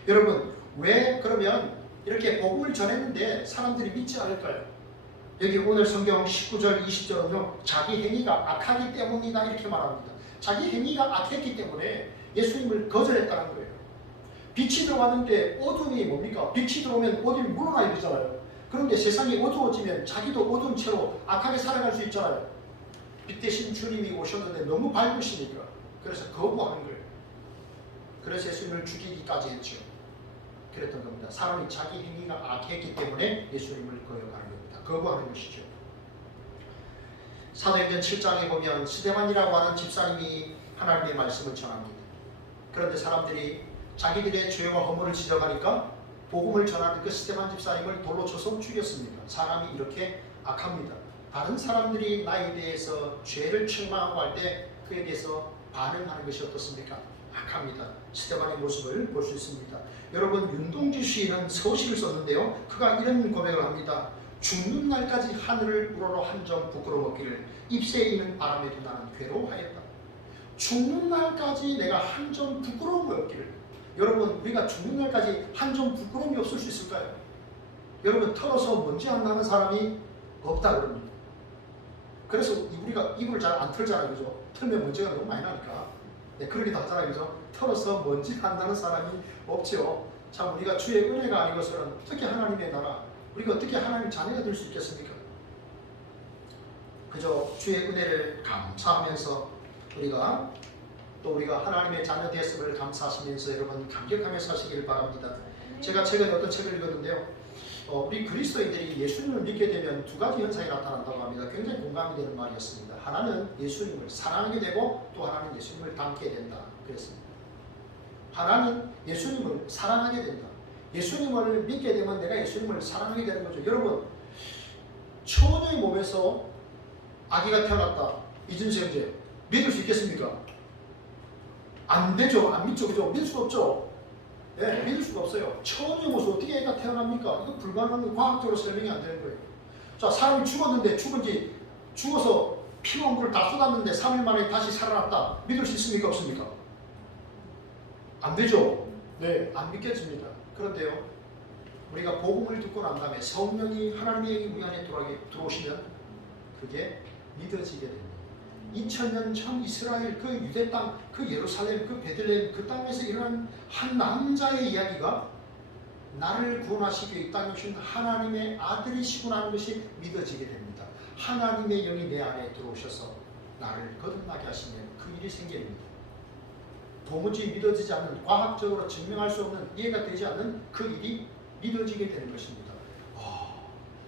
여러분, 왜 그러면 이렇게 복음을 전했는데 사람들이 믿지 않을까요? 여기 오늘 성경 19절 20절은요, 자기 행위가 악하기 때문이다 이렇게 말합니다. 자기 행위가 악했기 때문에 예수님을 거절했다는 거예요. 빛이 들어왔는데 어둠이 뭡니까? 빛이 들어오면 어둠이 물러나야 되잖아요. 그런데 세상이 어두워지면 자기도 어두운 채로 악하게 살아갈 수 있잖아요. 빛 대신 주님이 오셨는데 너무 밝으시니까 그래서 거부하는 거예요. 그래서 예수님을 죽이기까지 했죠. 그랬던 겁니다. 사람이 자기 행위가 악했기 때문에 예수님을 거역하는 겁니다. 거부하는 것이죠. 사도행전 7장에 보면 스데반이라고 하는 집사님이 하나님의 말씀을 전합니다. 그런데 사람들이 자기들의 죄와 허물을 지적하니까 복음을 전하는 그 스데반 집사님을 돌로 쳐서 죽였습니다. 사람이 이렇게 악합니다. 다른 사람들이 나에 대해서 죄를 책망하고 할 때 그에 대해서 반응하는 것이 어떻습니까? 악합니다. 스데반의 모습을 볼 수 있습니다. 여러분, 윤동주 시인은 서시를 썼는데요. 그가 이런 고백을 합니다. 죽는 날까지 하늘을 우러러 한 점 부끄러움 없기를 잎새에 있는 바람에도 나는 괴로워하였다. 죽는 날까지 내가 한 점 부끄러움이 없기를. 여러분, 우리가 죽는 날까지 한 점 부끄러움이 없을 수 있을까요? 여러분, 털어서 먼지 안 나는 사람이 없다 그럽니다. 그래서 우리가 이불을 잘 안 털잖아요, 그죠? 털면 먼지가 너무 많이 나니까. 네, 그렇게 하잖아요, 그죠? 털어서 먼지 안 나는 사람이 없죠. 참, 우리가 주의 은혜가 아니고서는 어떻게 하나님의 나라, 우리가 어떻게 하나님 자녀가 될 수 있겠습니까? 그저 주의 은혜를 감사하면서 우리가 하나님의 자녀 되었음을 감사하시면서 여러분 감격하며 사시기를 바랍니다. 제가 최근에 어떤 책을 읽었는데요. 우리 그리스도인들이 예수님을 믿게 되면 두 가지 현상이 나타난다고 합니다. 굉장히 공감이 되는 말이었습니다. 하나는 예수님을 사랑하게 되고 또 하나는 예수님을 닮게 된다. 그랬습니다. 하나는 예수님을 사랑하게 된다. 예수님을 믿게 되면 내가 예수님을 사랑하게 되는 거죠. 여러분, 처녀의 몸에서 아기가 태어났다. 이준세 형제, 믿을 수 있겠습니까? 안 되죠. 안 믿죠. 그죠? 믿을 수 없죠. 네, 믿을 수가 없어요. 처녀의 모습 어떻게 애가 태어납니까? 이거 불가능한, 과학적으로 설명이 안 되는 거예요. 자, 사람이 죽었는데 죽어서 피와 물을 다 쏟았는데 3일 만에 다시 살아났다. 믿을 수 있습니까? 없습니까? 안 되죠. 네, 안 믿겠습니다. 그런데요, 우리가 복음을 듣고 난 다음에 성령이 하나님의 우리 안에 들어오시면 그게 믿어지게 됩니다. 2000년 전 이스라엘 그 유대 땅, 그 예루살렘, 그 베들레헴 그 땅에서 일어난 한 남자의 이야기가 나를 구원하시기 위해 이 땅에 오신 하나님의 아들이시구나 하는 것이 믿어지게 됩니다. 하나님의 영이 내 안에 들어오셔서 나를 거듭나게 하시면 그 일이 생깁니다. 도무지 믿어지지 않는, 과학적으로 증명할 수 없는, 이해가 되지 않는 그 일이 믿어지게 되는 것입니다.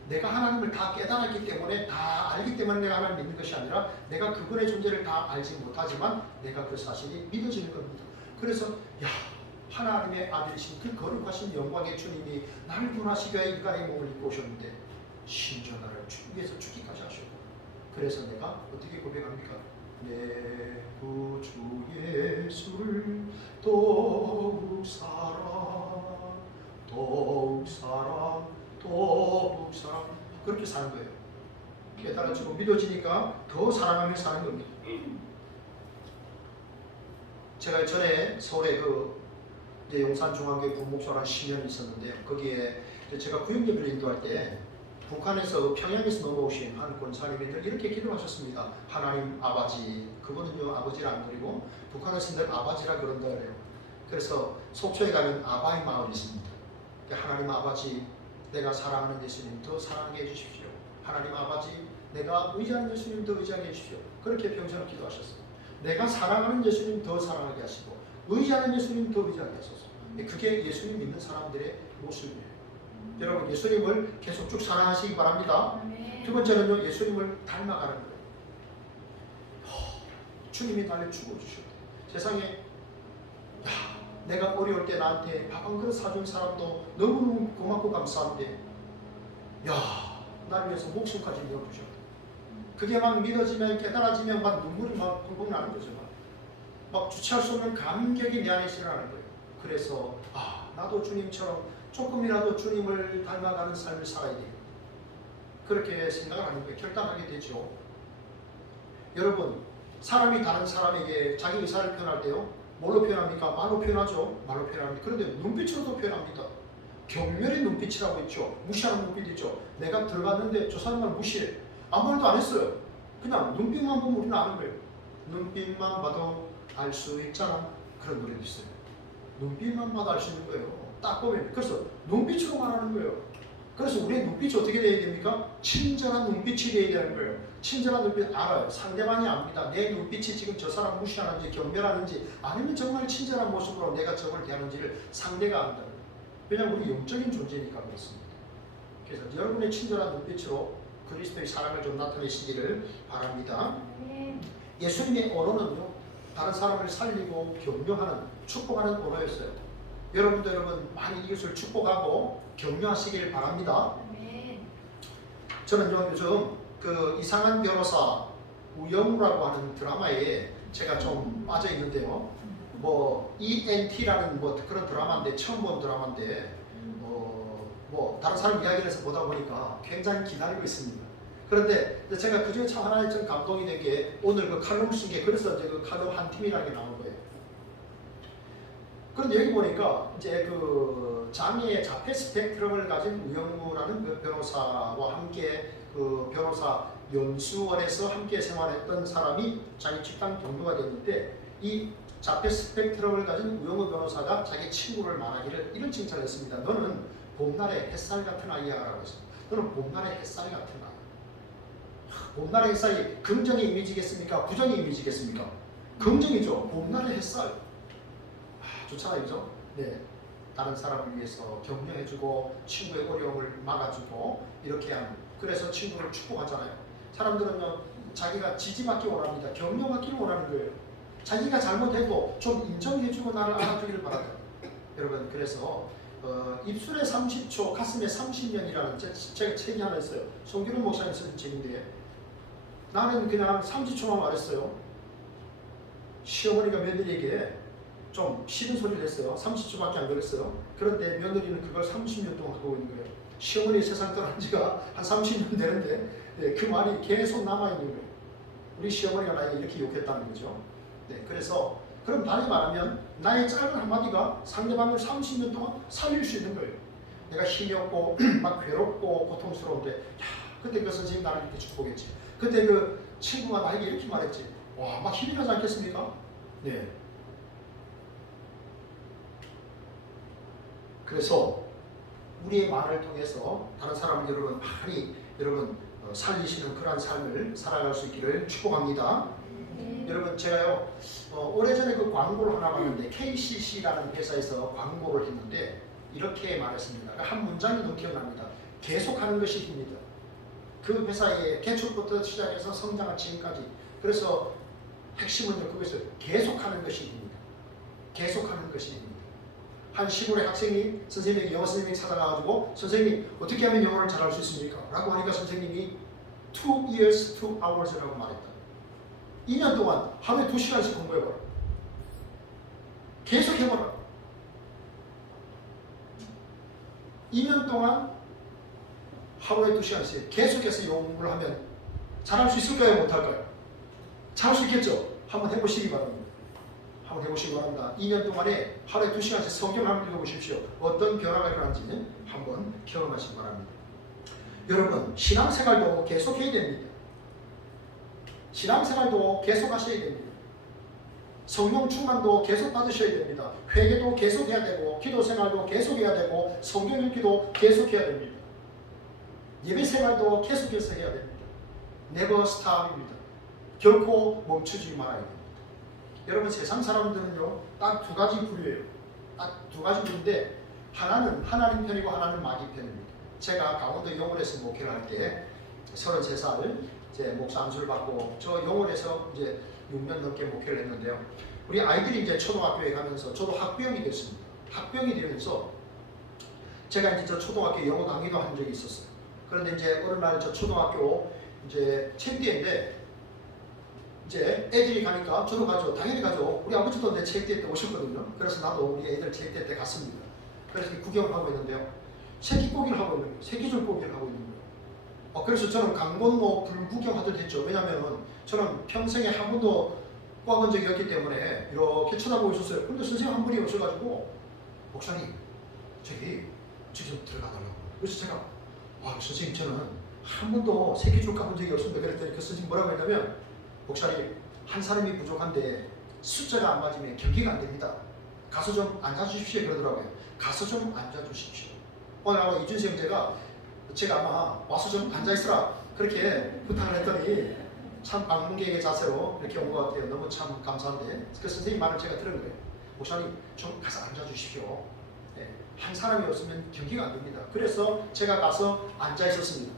내가 하나님을 다 깨달았기 때문에, 다 알기 때문에 내가 하나님을 믿는 것이 아니라 내가 그분의 존재를 다 알지 못하지만 내가 그 사실이 믿어지는 겁니다. 그래서 하나님의 아들이신 그 거룩하신 영광의 주님이 나를 구원하시기 위해 인간의 몸을 입고 오셨는데 심지어 나를 위해서 죽기까지 하셨고, 그래서 내가 어떻게 고백합니까? 내 구주 예수를 더욱 사랑, 더욱 사랑, 더욱 사랑, 그렇게 사는 거예요. 깨달아지고 믿어지니까 더 사랑하며 사는 겁니다. 제가 전에 서울에 용산중앙교회 부목사로 한 10년 있었는데요. 거기에 제가 구역예배를 인도할 때 북한에서 평양에서 넘어오신 한 권사님이 이렇게 기도하셨습니다. 하나님 아버지, 그분은요 아버지를 안 부르고 북한에서 늘 아버지라 그런다 그래요. 그래서 속초에 가면 아바이 마을이 있습니다. 하나님 아버지, 내가 사랑하는 예수님 더 사랑하게 해주십시오. 하나님 아버지, 내가 의지하는 예수님 더 의지하게 해주십시오. 그렇게 평생을 기도하셨어요. 내가 사랑하는 예수님 더 사랑하게 하시고 의지하는 예수님 더 의지하게 하소서. 그게 예수님 믿는 사람들의 모습이에요. 여러분, 예수님을 계속 쭉 사랑하시기 바랍니다. 두 번째는요, 예수님을 닮아가는 거예요. 주님이 나를 죽어주셨대. 세상에 내가 어려울 때 나한테 밥 한 그릇 사준 사람도 너무너무 고맙고 감사한데 나를 위해서 목숨까지 내어주셨다. 그게 막 믿어지면, 깨달아지면 막 눈물이 막 꿀꿀 나는 거죠. 막 주체할 수 없는 감격이 내 안에 일어나는 거예요. 그래서 나도 주님처럼 조금이라도 주님을 닮아가는 삶을 살아야 돼요. 그렇게 생각을 하는 거예요. 결단하게 되죠. 여러분, 사람이 다른 사람에게 자기 의사를 표현할 때요, 뭘로 표현합니까? 말로 표현하죠. 말로 표현합니다. 그런데 눈빛으로도 표현합니다. 경멸의 눈빛이라고 있죠. 무시하는 눈빛이 있죠. 내가 들어갔는데 저 사람을 무시해. 아무 말도 안 했어요. 그냥 눈빛만 보면 우리는 아는 거예요. 눈빛만 봐도 알 수 있잖아. 그런 노래도 있어요. 눈빛만 봐도 알 수 있는 거예요. 딱 보면. 그래서 눈빛으로 말하는 거예요. 그래서 우리의 눈빛이 어떻게 돼야 됩니까? 친절한 눈빛이 돼야 되는 거예요. 친절한 눈빛 알아요. 상대방이 압니다. 내 눈빛이 지금 저 사람 무시하는지 경멸하는지 아니면 정말 친절한 모습으로 내가 저걸 대하는지를 상대가 안다. 왜냐하면 우리 영적인 존재니까 그렇습니다. 그래서 여러분의 친절한 눈빛으로 그리스도의 사랑을 좀 나타내시기를 바랍니다. 예수님의 언어는요, 다른 사람을 살리고 격려하는, 축복하는 언어였어요. 여러분 많이 이것을 축복하고 격려하시기를 바랍니다. 저는 요즘 그 이상한 변호사 우영우라고 하는 드라마에 제가 좀 빠져 있는데요. 뭐 ENT라는 뭐 그런 드라마인데 처음 본 드라마인데 뭐 다른 사람 이야기를 해서 보다 보니까 굉장히 기다리고 있습니다. 그런데 제가 그중에 참 하나의 좀 감동이 된 게 오늘 그 칼럼 쓴 게 그래서 이제 그 칼럼 한 팀이라는 게 나온 거예요. 그런데 여기 보니까 이제 그 장애의 자폐 스펙트럼을 가진 우영우라는 그 변호사와 함께 그 변호사 연수원에서 함께 생활했던 사람이 자기 직장 동료가 됐는데 이 자폐 스펙트럼을 가진 우영우 변호사가 자기 친구를 말하기를 이런 칭찬을 했습니다. 너는 봄날의 햇살 같은 아이야라고 했습니다. 너는 봄날의 햇살 같은 아이. 봄날의 햇살이 긍정의 이미지겠습니까? 부정의 이미지겠습니까? 긍정이죠. 봄날의 햇살. 좋잖아요, 그죠? 네. 다른 사람을 위해서 격려해주고 친구의 어려움을 막아주고 이렇게 하는. 그래서 친구를 축복하잖아요. 사람들은요, 자기가 지지받기 원합니다. 격려받기를 원하는 거예요. 자기가 잘못해도 좀 인정해주고 나를 알아주기를 바란다. 여러분, 그래서 입술에 30초, 가슴에 30년이라는 제가 책이 하나 있어요. 송규름 목사님 쓴 책인데 나는 그냥 30초만 말했어요. 시어머니가 며느리에게 좀 싫은 소리를 했어요. 30초밖에 안 걸렸어요. 그런데 며느리는 그걸 30년 동안 하고 있는 거예요. 시어머니 세상 떠난 지가 한 30년 되는데 그 말이 계속 남아있는 거예요. 우리 시어머니가 나에게 이렇게 욕했다는 거죠. 네, 그래서 그럼 다시 말하면 나의 짧은 한마디가 상대방을 30년 동안 살릴 수 있는 거예요. 내가 힘이 없고 막 괴롭고 고통스러운데 야, 그때 그 선생님 나를 이렇게 축복했지. 그때 그 친구가 나에게 이렇게 말했지. 와, 막 힘이 나지 않겠습니까? 네. 그래서 우리의 말을 통해서 다른 사람을 여러분 많이 살리시는 그러한 삶을 살아갈 수 있기를 축복합니다. 여러분 제가요 오래전에 그 광고를 하나 봤는데 KCC라는 회사에서 광고를 했는데 이렇게 말했습니다. 한 문장이 너무 기억납니다. 계속하는 것이 힘이다. 그 회사의 개척부터 시작해서 성장한 지금까지. 그래서 핵심은요 그것을 계속하는 것이 힘입니다. 계속하는 것이 힘입니다. 한 시골의 학생이 선생님에게 영어 선생님이 찾아가가지고 선생님 어떻게 하면 영어를 잘할 수 있습니까? 라고 하니까 선생님이 2 years, 2 hours라고 말했다. 2년 동안 하루에 2시간씩 공부해봐라. 계속 해봐라. 2년 동안 하루에 2시간씩 계속해서 영어 공부를 하면 잘할 수 있을까요? 못할까요? 잘할 수 있겠죠? 한번 해보시기 바랍니다. 한번 해보시기 바랍니다. 2년 동안에 하루에 2시간씩 성경을 한번 읽어보십시오. 어떤 변화가 일어나는지 한번 경험하시기 바랍니다. 여러분, 신앙생활도 계속해야 됩니다. 신앙생활도 계속 하셔야 됩니다. 성령 충만도 계속 받으셔야 됩니다. 회개도 계속 해야 되고 기도생활도 계속 해야 되고 성경 읽기도 계속 해야 됩니다. 예배생활도 계속해서 해야 됩니다. Never stop입니다. 결코 멈추지 말아야 됩니다. 여러분 세상 사람들은요 딱 두 가지 부류예요. 딱 두 가지 부류인데 하나는 하나님 편이고 하나는 마귀 편입니다. 제가 강원도 영월에서 목회를 할 때 33살 이제 목사 안수를 받고 저 영월에서 이제 6년 넘게 목회를 했는데요. 우리 아이들이 이제 초등학교에 가면서 저도 학부형이 됐습니다. 학부형이 되면서 제가 이제 저 초등학교 영어 강의도 한 적이 있었어요. 그런데 이제 어느 날 저 초등학교 이제 책대인데 이제 애들이 가니까 저도 가죠. 당연히 가죠. 우리 아버지도 내 책대 때 오셨거든요. 그래서 나도 우리 애들 책대 때 갔습니다. 그래서 구경을 하고 있는데요. 새끼꼬기를 하고 있는 거예요. 새끼줄꼬기를 하고 있는 거예요. 그래서 저는 강건모 불구경하듯 했죠. 왜냐하면 저는 평생에 한 번도 꽈본 적이 없기 때문에 이렇게 쳐다보고 있었어요. 근데 선생님 한 분이 오셔가지고 목사님 저기 좀 들어가 달라고. 그래서 제가 선생님 저는 한 번도 새끼줄 까본 적이 없습니다. 그랬더니 그 선생님 뭐라고 했냐면 목사님 한 사람이 부족한데 숫자가 안 맞으면 경기가 안 됩니다. 가서 좀 앉아주십시오 그러더라고요. 가서 좀 앉아주십시오. 오늘 아마 이준수 형제가 제가 아마 와서 좀 앉아있으라 그렇게 부탁을 했더니 참 방문객의 자세로 이렇게 온 것 같아요. 너무 참 감사한데 그 선생님 말을 제가 들은 거예요. 목사님 좀 가서 앉아주십시오. 네, 한 사람이 없으면 경기가 안 됩니다. 그래서 제가 가서 앉아 있었습니다.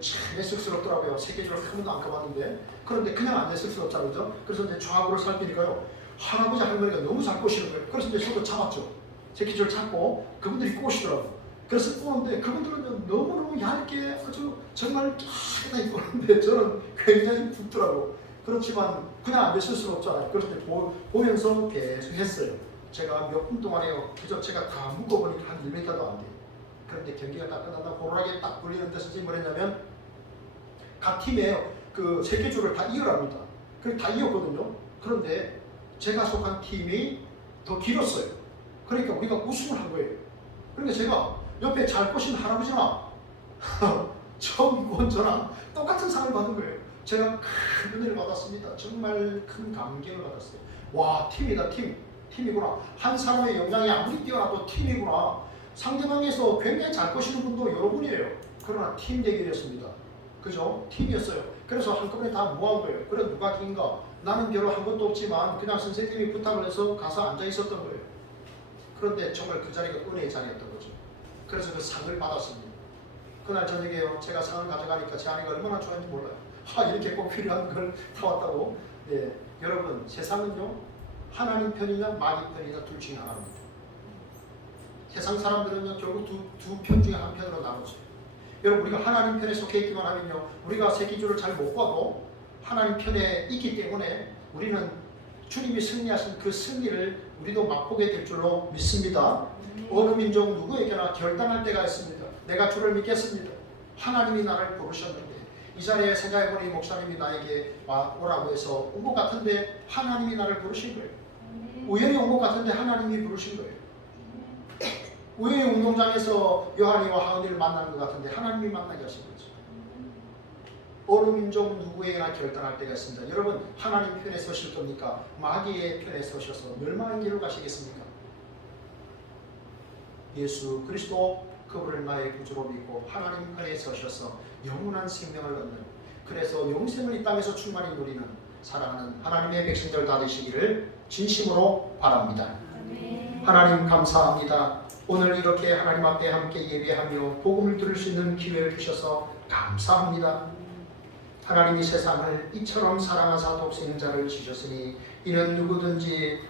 참 쑥스럽더라고요. 세계적으로 한 번도 안 가봤는데 그런데 그냥 앉아 있을 수 없잖아요. 그죠? 그래서 이제 좌우를 살피니까요. 할아버지 할머니가 너무 잘 꼬시는 거예요. 그래서 이제 저도 잡았죠. 제 기절 잡고 그분들이 꼬시더라고요. 그래서 꼬는데 그분들은 너무너무 얇게 아주 정말 깨끗하게 꼬는데 저는 굉장히 붓더라고요. 그렇지만 그냥 앉아 있을 수는 없잖아요. 그래서 이제 보면서 계속 했어요. 제가 몇 분 동안에요. 그저 제가 다 묶어보니까 한 1m도 안 돼요. 그런데 경기가 딱 끝나다 호루라기 딱 불리는데 선생님이 뭐랬냐면 각 팀에 그 세계줄을 다 이으랍니다. 그래서 다 이었거든요. 그런데 제가 속한 팀이 더 길었어요. 그러니까 우리가 우승을 한 거예요. 그러니까 제가 옆에 잘 꼬신 할아버지나 처음 본 저랑 똑같은 상을 받은 거예요. 제가 큰 은혜를 받았습니다. 정말 큰 감격을 받았어요. 와, 팀이다, 팀이구나. 한 사람의 역량이 아무리 뛰어나도 팀이구나. 상대방에서 굉장히 잘 꼬시는 분도 여러분이에요. 그러나 팀 대결이었습니다. 그죠? 팀이었어요. 그래서 한꺼번에 다 모아온 거예요. 그래 누가 긴가? 나는 별로 한 것도 없지만 그냥 선생님이 부탁을 해서 가서 앉아 있었던 거예요. 그런데 정말 그 자리가 은혜의 자리였던 거죠. 그래서 그 상을 받았습니다. 그날 저녁에요. 제가 상을 가져가니까 제 아내가 얼마나 좋아했는지 몰라요. 이렇게 꼭 필요한 걸 타왔다고. 네, 여러분 세상은요 하나님 편이냐 마귀 편이냐 둘 중에 하나입니다. 세상 사람들은요 결국 두 편 중에 한 편으로 나눠져요. 여러분 우리가 하나님 편에 속해 있기만 하면요 우리가 세기주를 잘 못 봐도 하나님 편에 있기 때문에 우리는 주님이 승리하신 그 승리를 우리도 맛보게 될 줄로 믿습니다. 어느 민족 누구에게나 결단할 때가 있습니다. 내가 주를 믿겠습니다. 하나님이 나를 부르셨는데 이 자리에 생각해보니 목사님이 나에게 오라고 해서 온 것 같은데 하나님이 나를 부르신 거예요. 우연히 온 것 같은데 하나님이 부르신 거예요. 우연히 운동장에서 요한이와 하은이를 만나는 것 같은데 하나님이 만나게 하신 거죠. 어느 민족 누구에게나 결단할 때가 있습니다. 여러분 하나님 편에 서실 겁니까? 마귀의 편에 서셔서 멸망의 길을 가시겠습니까? 예수 그리스도 그분을 나의 구주로 믿고 하나님 편에 서셔서 영원한 생명을 얻는, 그래서 영생을 이 땅에서 충만히 누리는 사랑하는 하나님의 백성들 다 되시기를 진심으로 바랍니다. 하나님 감사합니다. 오늘 이렇게 하나님 앞에 함께 예배하며 복음을 들을 수 있는 기회를 주셔서 감사합니다. 하나님이 세상을 이처럼 사랑하사 독생자를 주셨으니 이는 누구든지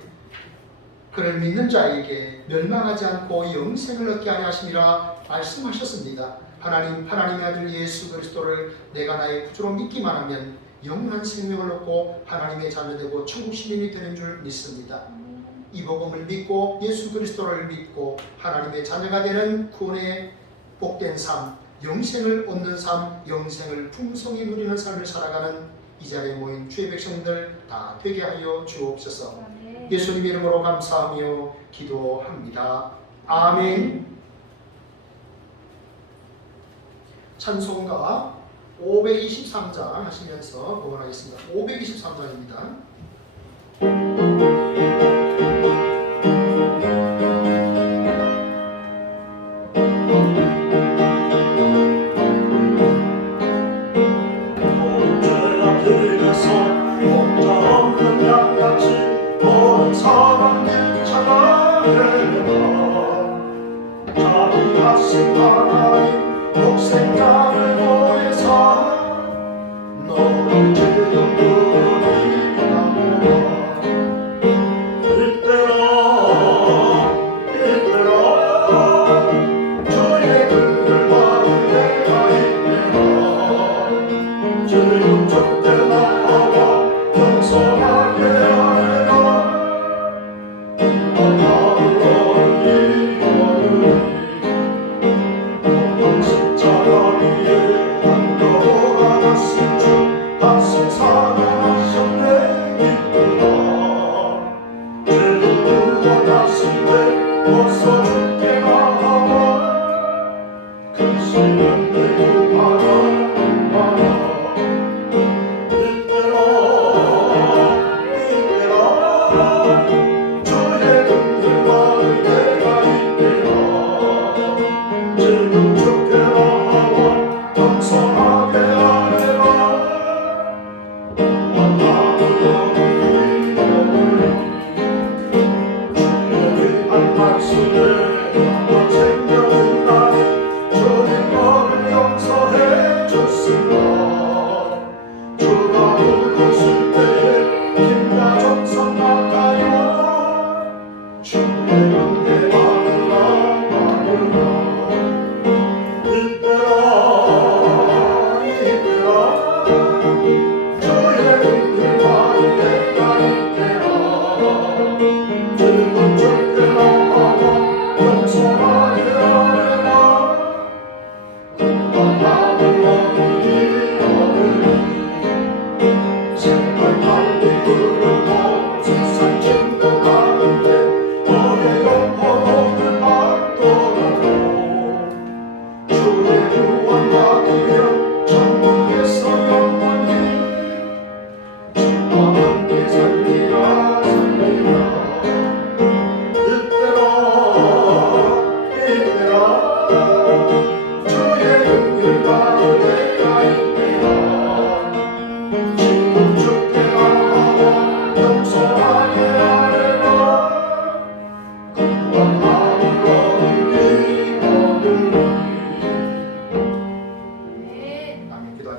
그를 믿는 자에게 멸망하지 않고 영생을 얻게 하려 하심이라 말씀하셨습니다. 하나님의 아들 예수 그리스도를 내가 나의 구주로 믿기만 하면 영원한 생명을 얻고 하나님의 자녀되고 천국 시민이 되는 줄 믿습니다. 이 복음을 믿고 예수 그리스도를 믿고 하나님의 자녀가 되는 구원의 복된 삶, 영생을 얻는 삶, 영생을 풍성히 누리는 삶을 살아가는 이 자리에 모인 주의 백성들 다 되게 하여 주옵소서. 예수님 이름으로 감사하며 기도합니다. 아멘. 찬송가 523장 하시면서 봉헌하겠습니다. 523장입니다. 독생자를 보내서 너를 지금 부르리라. 이때로 주의 뜻을 받을 때가 있네라. 지금 적대나와 겸손하게 하리라. 주의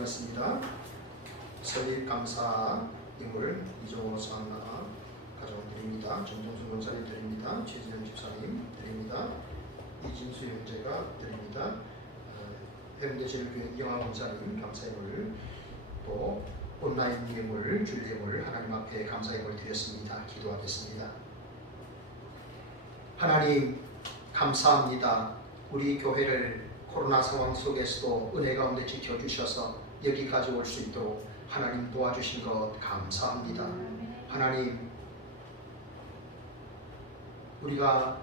기도하겠습니다. 설립 감사 인물 이종호 사나 가정 드립니다. 정종수 원사님 드립니다. 최진영 집사님 드립니다. 이진수 형제가 드립니다. 해운대 제일교회 이영하 원사님 감사임을 또 온라인 예물, 줄예물 하나님 앞에 감사임을 드렸습니다. 기도하겠습니다. 하나님 감사합니다. 우리 교회를 코로나 상황 속에서도 은혜 가운데 지켜주셔서 여기까지 올 수 있도록 하나님 도와주신 것 감사합니다. 하나님, 우리가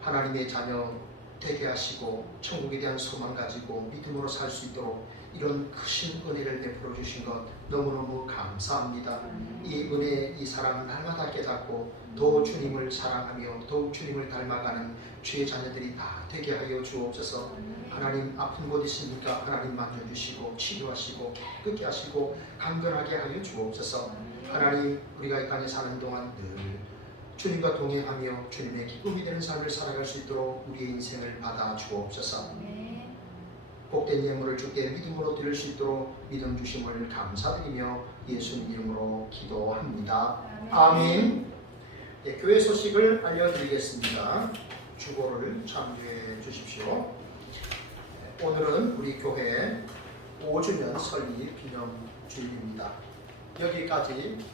하나님의 자녀 되게 하시고 천국에 대한 소망 가지고 믿음으로 살 수 있도록 이런 크신 은혜를 베풀어 주신 것 너무너무 감사합니다. 이 은혜, 이 사랑 날마다 깨닫고 더 주님을 사랑하며 더욱 주님을 닮아가는 주의 자녀들이 다 되게 하여 주옵소서. 하나님, 아픈 곳 있습니까? 하나님 만져주시고 치료하시고 깨끗게 하시고 강건하게 하여 주옵소서. 하나님, 우리가 이 땅에 사는 동안 늘 주님과 동행하며 주님의 기쁨이 되는 삶을 살아갈 수 있도록 우리의 인생을 받아 주옵소서. 복된 예물을 주께 믿음으로 드릴 수 있도록 믿음 주심을 감사드리며 예수님 이름으로 기도합니다. 아멘. 네, 교회 소식을 알려드리겠습니다. 주보를 참조해 주십시오. 오늘은 우리 교회 5주년 설립 기념주일입니다. 여기까지